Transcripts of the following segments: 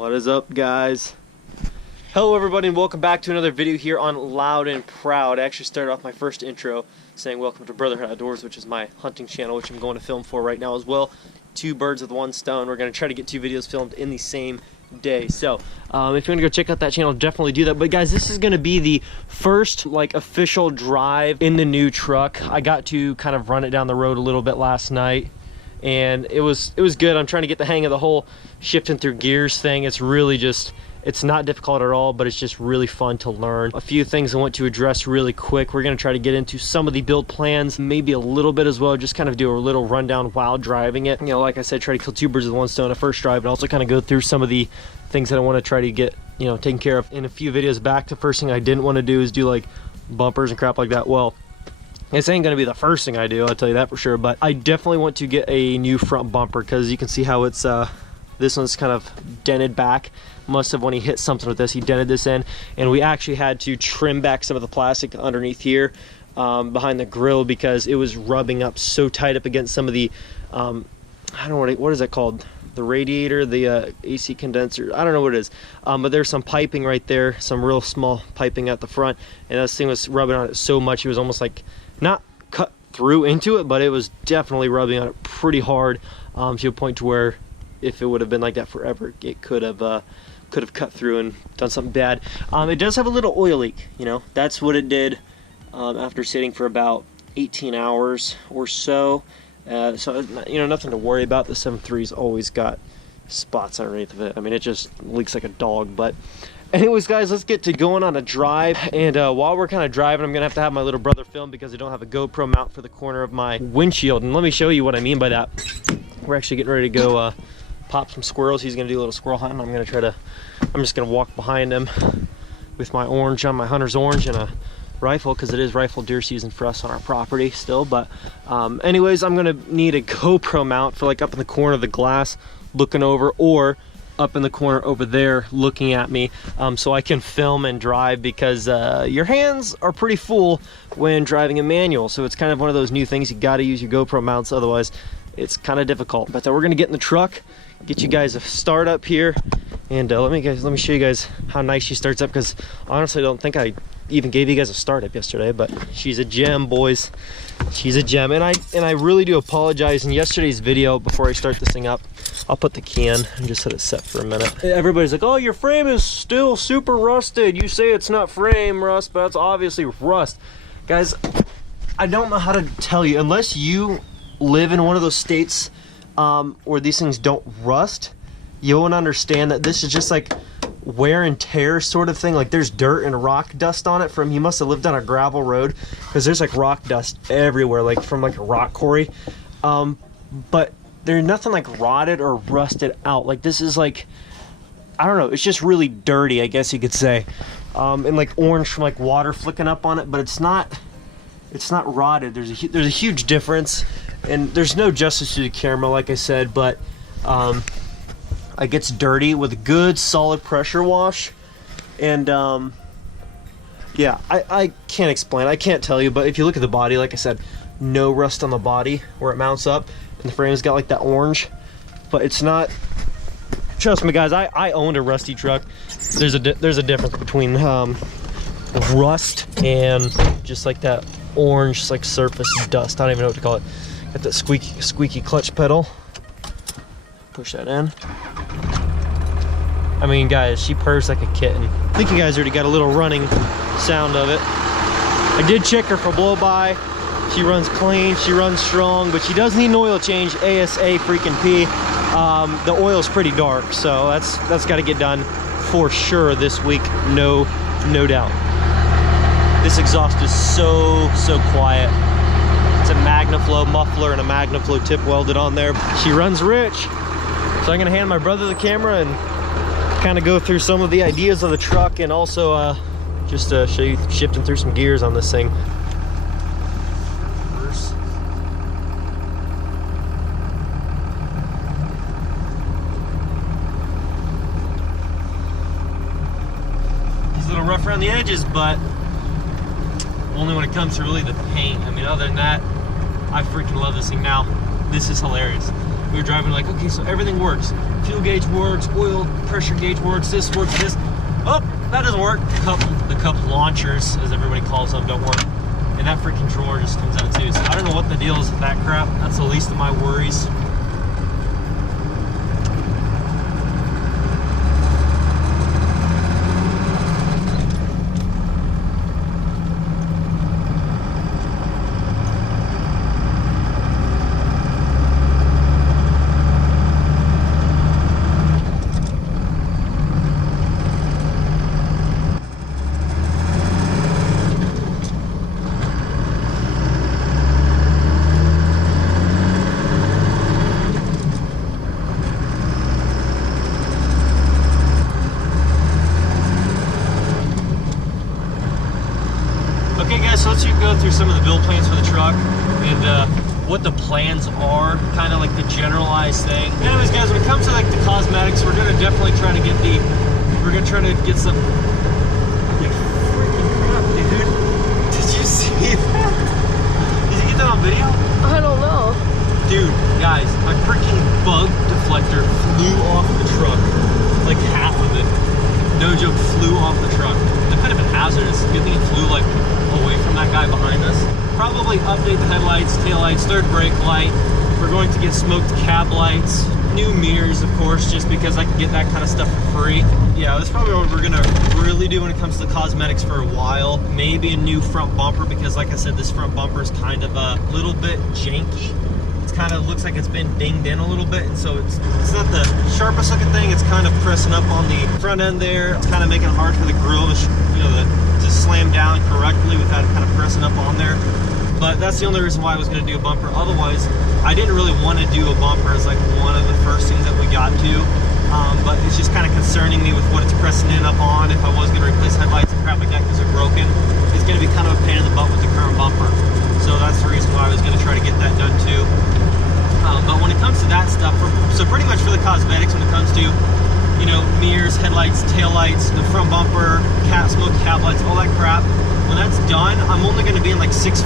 What is up, guys? Hello everybody and welcome back to another video here on Loud and Proud. I actually started off my first intro saying welcome to Brotherhood Outdoors, which is my hunting channel, which I'm going to film for right now as well. Two birds with one stone. We're going to try to get two videos filmed in the same day. So if you want to go check out that channel, definitely do that. But guys, this is going to be the first official drive in the new truck. I got to kind of run it down the road a little bit last night, and it was good. I'm trying to get the hang of the whole shifting through gears thing. It's really just, it's not difficult at all, but it's just really fun to learn. A few things I want to address really quick. We're going to try to get into some of the build plans, maybe a little bit as well, just kind of do a little rundown while driving it. You know, like I said, try to kill two birds with one stone at first drive, and also kind of go through some of the things that I want to try to get, you know, taken care of. In a few videos back, the first thing I didn't want to do is do like bumpers and crap like that. Well, this ain't going to be the first thing I do, I'll tell you that for sure, but I definitely want to get a new front bumper, because you can see how it's this one's kind of dented back. Must have, when he hit something with this, he dented this in, and we actually had to trim back some of the plastic underneath here behind the grill, because it was rubbing up so tight up against some of the I don't know what is that called, the radiator, the AC condenser, I don't know what it is, but there's some piping right there, some real small piping at the front, and this thing was rubbing on it so much it was almost like not cut through into it, but it was definitely rubbing on it pretty hard, to a point to where if it would have been like that forever, it could have cut through and done something bad. It does have a little oil leak, you know, that's what it did after sitting for about 18 hours or so. So, you know, nothing to worry about. The 7.3's always got spots underneath of it. I mean, it just leaks like a dog. But anyways, guys, let's get to going on a drive. And while we're kind of driving, I'm going to have my little brother film, because I don't have a GoPro mount for the corner of my windshield. And let me show you what I mean by that. We're actually getting ready to go pop some squirrels. He's going to do a little squirrel hunting. I'm just going to walk behind him with my orange on, my hunter's orange, and a rifle, because it is rifle deer season for us on our property still. But anyways, I'm gonna need a GoPro mount for like up in the corner of the glass looking over, or up in the corner over there looking at me, so I can film and drive, because your hands are pretty full when driving a manual. So it's kind of one of those new things, you got to use your GoPro mounts, otherwise it's kind of difficult. But we're gonna get in the truck, get you guys a start up here, and let me show you guys how nice she starts up, because honestly I don't think I even gave you guys a startup yesterday, but she's a gem, boys. She's a gem. And I really do apologize. In yesterday's video, before I start this thing up, I'll put the key in and just let it set for a minute. Everybody's like, oh, your frame is still super rusted. You say it's not frame rust, but it's obviously rust. Guys, I don't know how to tell you, unless you live in one of those states where these things don't rust, you won't understand that this is just like wear and tear sort of thing. Like, there's dirt and rock dust on it from, you must have lived on a gravel road, because there's like rock dust everywhere, like from like a rock quarry. But there's nothing like rotted or rusted out. Like, this is like, I don't know, it's just really dirty, I guess you could say, and like orange from like water flicking up on it, but it's not rotted. There's a huge difference, and there's no justice to the camera, like I said, but it gets dirty with a good solid pressure wash. And yeah, I can't explain, I can't tell you, but if you look at the body, like I said, no rust on the body where it mounts up, and the frame's got like that orange, but it's not, trust me guys, I owned a rusty truck. There's a difference between rust and just like that orange like surface dust. I don't even know what to call it. Got that squeaky clutch pedal. Push that in. I mean, guys, she purrs like a kitten. I think you guys already got a little running sound of it. I did check her for blow by. She runs clean, she runs strong, but she does need an oil change ASA freaking P. The oil's pretty dark, so that's got to get done for sure this week, no doubt. This exhaust is so quiet. It's a MagnaFlow muffler and a MagnaFlow tip welded on there. She runs rich. So I'm gonna hand my brother the camera and kind of go through some of the ideas of the truck, and also just show you shifting through some gears on this thing. He's a little rough around the edges, but only when it comes to really the paint. I mean, other than that, I freaking love this thing. Now, this is hilarious. We were driving like, okay, so everything works. fuel gauge works, oil pressure gauge works, this works, this. Oh, that doesn't work. The cup launchers, as everybody calls them, don't work. And that freaking drawer just comes out too. So I don't know what the deal is with that crap. That's the least of my worries. Okay guys, so let's go through some of the build plans for the truck and what the plans are, kind of like the generalized thing. Anyways guys, when it comes to like the cosmetics, we're gonna definitely try to get some, freaking crap, dude. Did you see that? Did you get that on video? I don't know. Dude, guys, my freaking bug deflector flew off the truck. Like half of it. No joke, flew off the truck. That could have been hazardous. Good thing it flew like away from that guy behind us. Probably update the headlights, taillights, third brake light. We're going to get smoked cab lights, new mirrors, of course, just because I can get that kind of stuff for free. Yeah, that's probably what we're gonna really do when it comes to the cosmetics for a while. Maybe a new front bumper, because like I said, this front bumper is kind of a little bit janky. It kind of looks like it's been dinged in a little bit, and so it's not the sharpest looking thing. It's kind of pressing up on the front end there. It's kind of making it hard for the grill to, to slam down correctly without it kind of pressing up on there. But that's the only reason why I was going to do a bumper. Otherwise, I didn't really want to do a bumper as like one of the first things that we got to. But it's just kind of concerning me with what it's pressing in up on. If I was going to replace headlights and crap like that because they're broken, it's going to be kind of a pain in the butt with the current bumper. So that's the reason why I was going to try to get that done too. But when it comes to that stuff, so pretty much for the cosmetics, when it comes to, mirrors, headlights, taillights, the front bumper, smoke cab lights, all that crap, when that's done, I'm only going to be in like $650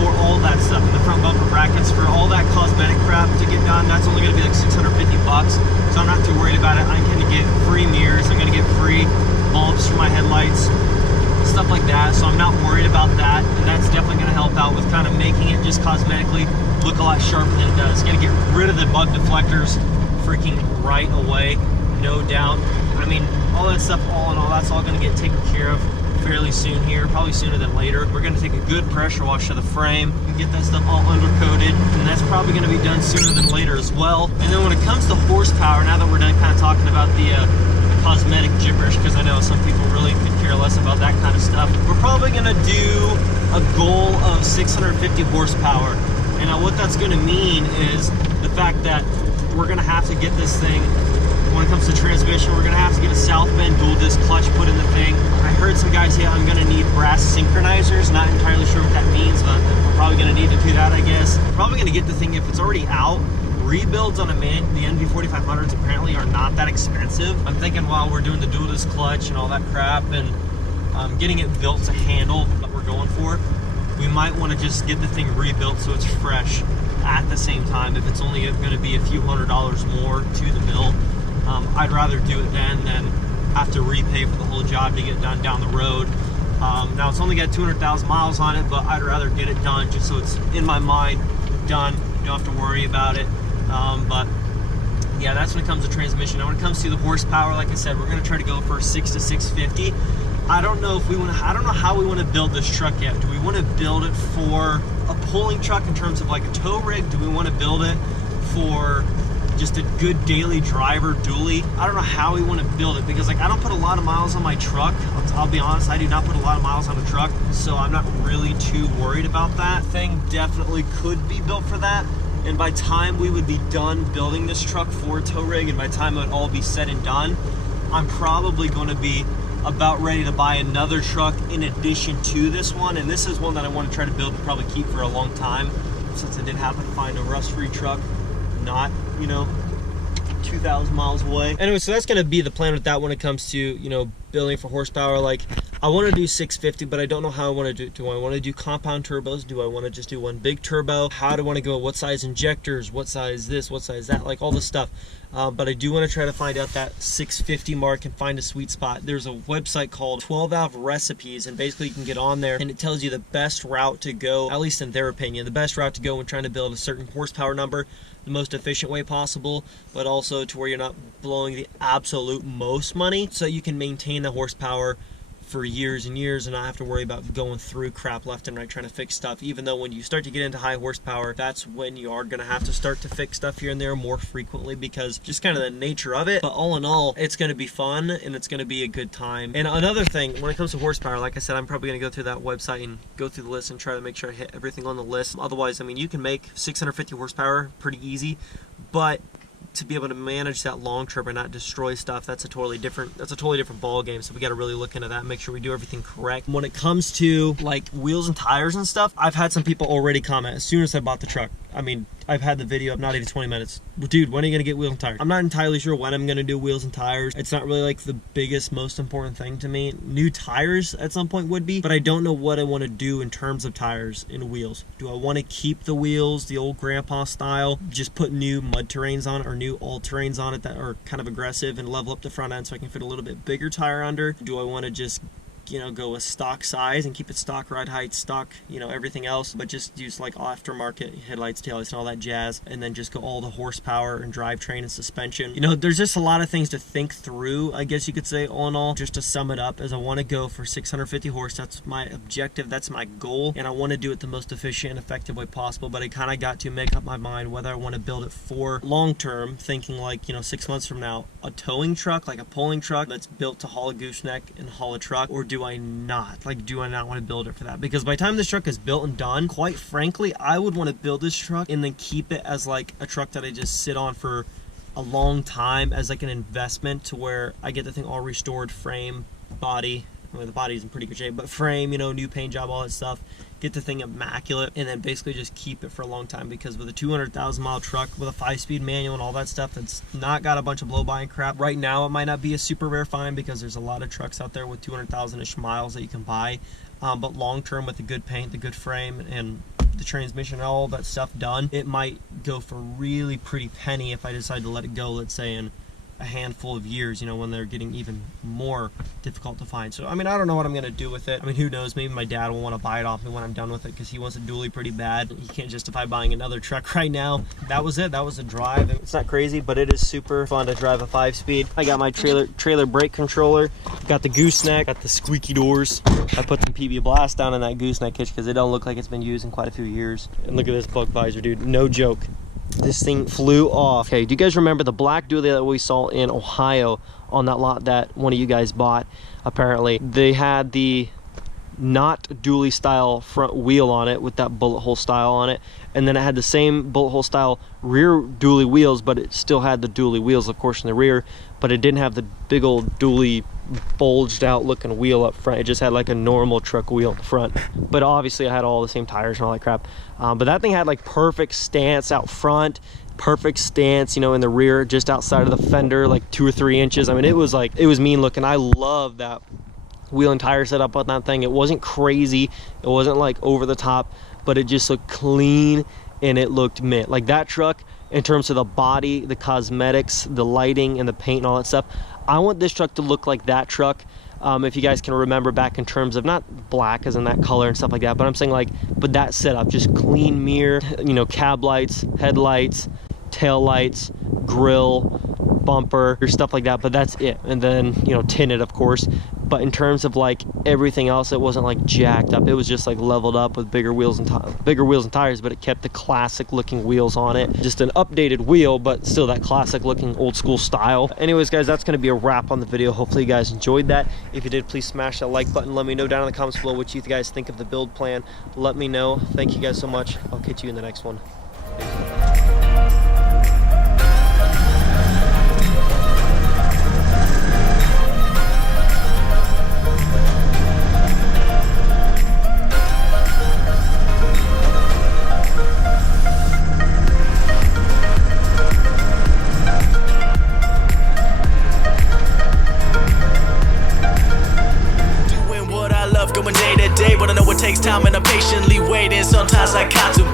for all that stuff. And the front bumper brackets, for all that cosmetic crap to get done, that's only going to be like $650. So I'm not too worried about it. I'm going to get free mirrors, I'm going to get free bulbs for my headlights, stuff like that. So I'm not worried about that, and that's definitely going to help out with kind of making it just cosmetically look a lot sharper than it does. It's going to get rid of the bug deflectors freaking right away, no doubt. I mean, all that stuff, all in all, that's all going to get taken care of fairly soon here, probably sooner than later. We're going to take a good pressure wash of the frame and get that stuff all undercoated, and that's probably going to be done sooner than later as well. And then when it comes to horsepower, now that we're done kind of talking about the cosmetic gibberish, because I know some people really could care less about that kind of stuff, we're probably going to do a goal of 650 horsepower. And what that's going to mean is the fact that we're going to have to get this thing, when it comes to transmission, we're going to have to get a South Bend dual disc clutch put in the thing. I heard some guys say I'm going to need brass synchronizers. Not entirely sure what that means, but we're probably going to need to do that, I guess. Probably going to get the thing, if it's already out. Rebuilds on the NV4500s apparently are not that expensive. I'm thinking while we're doing the dual disc clutch and all that crap and getting it built to handle what we're going for, we might want to just get the thing rebuilt so it's fresh at the same time. If it's only going to be a few $100s more to the mill, I'd rather do it then than have to repay for the whole job to get done down the road. Now it's only got 200,000 miles on it, but I'd rather get it done just so it's in my mind done. You don't have to worry about it. But yeah, that's when it comes to transmission. Now when it comes to the horsepower, like I said, we're going to try to go for 6 to 650. I don't know if we want to, I don't know how we want to build this truck yet. Do we want to build it for a pulling truck in terms of like a tow rig? Do we want to build it for just a good daily driver dually? I don't know how we want to build it, because like I don't put a lot of miles on my truck. I'll be honest, I do not put a lot of miles on the truck, so I'm not really too worried about that. Thing definitely could be built for that. And by time we would be done building this truck for a tow rig, and by time it would all be said and done, I'm probably going to be about ready to buy another truck in addition to this one. And this is one that I want to try to build and probably keep for a long time, since I did happen to find a rust-free truck not, 2,000 miles away. Anyway, so that's going to be the plan with that when it comes to, building for horsepower. Like, I want to do 650, but I don't know how I want to do it. Do I want to do compound turbos? Do I want to just do one big turbo? How do I want to go? What size injectors? What size this? What size that? Like all this stuff. But I do want to try to find out that 650 mark and find a sweet spot. There's a website called 12-Valve Recipes, and basically you can get on there and it tells you the best route to go, at least in their opinion, the best route to go when trying to build a certain horsepower number, the most efficient way possible, but also to where you're not blowing the absolute most money, so you can maintain the horsepower for years and years and not have to worry about going through crap left and right trying to fix stuff. Even though when you start to get into high horsepower, that's when you are going to have to start to fix stuff here and there more frequently, because just kind of the nature of it. But all in all, it's going to be fun and it's going to be a good time. And another thing, when it comes to horsepower, like I said, I'm probably going to go through that website and go through the list and try to make sure I hit everything on the list. Otherwise, I mean, you can make 650 horsepower pretty easy, but to be able to manage that long trip and not destroy stuff, that's a totally different ball game. So we got to really look into that and make sure we do everything correct. When it comes to like wheels and tires and stuff, I've had some people already comment as soon as I bought the truck. I mean, I've had the video of not even 20 minutes. Dude, when are you gonna get wheels and tires? I'm not entirely sure when I'm gonna do wheels and tires. It's not really like the biggest, most important thing to me. New tires at some point would be, but I don't know what I want to do in terms of tires and wheels. Do I want to keep the wheels the old grandpa style, just put new mud terrains on it or new all-terrains on it that are kind of aggressive and level up the front end so I can fit a little bit bigger tire under? Do I want to just, you know, go with stock size and keep it stock ride height, stock, you know, everything else, but just use like aftermarket headlights, taillights, and all that jazz, and then just go all the horsepower and drivetrain and suspension? You know, there's just a lot of things to think through, I guess you could say, all in all. Just to sum it up, is I want to go for 650 horse. That's my objective, that's my goal, and I want to do it the most efficient and effective way possible. But I kind of got to make up my mind whether I want to build it for long term, thinking like, you know, 6 months from now, a towing truck, like a pulling truck that's built to haul a gooseneck and haul a truck, or do I not? Like, do I not want to build it for that? Because by the time this truck is built and done, quite frankly, I would want to build this truck and then keep it as like a truck that I just sit on for a long time as like an investment, to where I get the thing all restored, frame, body. Well, the body's in pretty good shape, but frame, you know, new paint job, all that stuff. Get the thing immaculate, and then basically just keep it for a long time. Because with a 200,000 mile truck with a 5-speed manual and all that stuff that's not got a bunch of blow-by and crap, right now it might not be a super rare find, because there's a lot of trucks out there with 200,000-ish miles that you can buy. But long term, with the good paint, the good frame, and the transmission and all that stuff done, it might go for really pretty penny if I decide to let it go, let's say in a handful of years, you know, when they're getting even more difficult to find. So I mean, I don't know what I'm gonna do with it. I mean, who knows, maybe my dad will want to buy it off me when I'm done with it, because he wants a dually pretty bad. He can't justify buying another truck right now. That was it. That was a drive. It's not crazy, but it is super fun to drive a 5-speed. I got my trailer brake controller, got the gooseneck, got the squeaky doors. I put some PB Blast down in that gooseneck hitch because it don't look like it's been used in quite a few years. And look at this bug visor, dude, no joke. This thing flew off. Okay, do you guys remember the black dually that we saw in Ohio on that lot that one of you guys bought? Apparently they had the not dually style front wheel on it with that bullet hole style on it, and then it had the same bullet hole style rear dually wheels, but it still had the dually wheels, of course, in the rear, but it didn't have the big old dually bulged out looking wheel up front. It just had like a normal truck wheel up front, but obviously I had all the same tires and all that crap. But that thing had like perfect stance out front, perfect stance, you know, in the rear, just outside of the fender, like 2 or 3 inches. I mean, it was mean looking. I love that wheel and tire setup on that thing. It wasn't crazy, it wasn't like over the top, but it just looked clean and it looked mint. Like that truck, in terms of the body, the cosmetics, the lighting, and the paint and all that stuff, I want this truck to look like that truck. If you guys can remember back in terms of not black as in that color and stuff like that, but I'm saying like, but that setup, just clean mirror, you know, cab lights, headlights, tail lights, grill, bumper, stuff like that, but that's it. And then, you know, tinted, of course. But in terms of like everything else, it wasn't like jacked up. It was just like leveled up with bigger wheels and tires, but it kept the classic looking wheels on it. Just an updated wheel, but still that classic looking old school style. Anyways, guys, that's going to be a wrap on the video. Hopefully you guys enjoyed that. If you did, please smash that like button. Let me know down in the comments below what you guys think of the build plan. Let me know. Thank you guys so much. I'll catch you in the next one. Peace.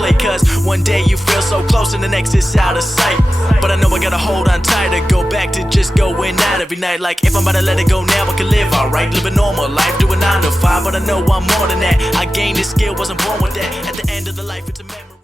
play, cause one day you feel so close and the next is out of sight. But I know I gotta hold on tight to go back to just going out every night. Like if I'm about to let it go now, I can live alright, live a normal life, do a 9 to 5. But I know I'm more than that. I gained this skill, wasn't born with that. At the end of the life, it's a memory.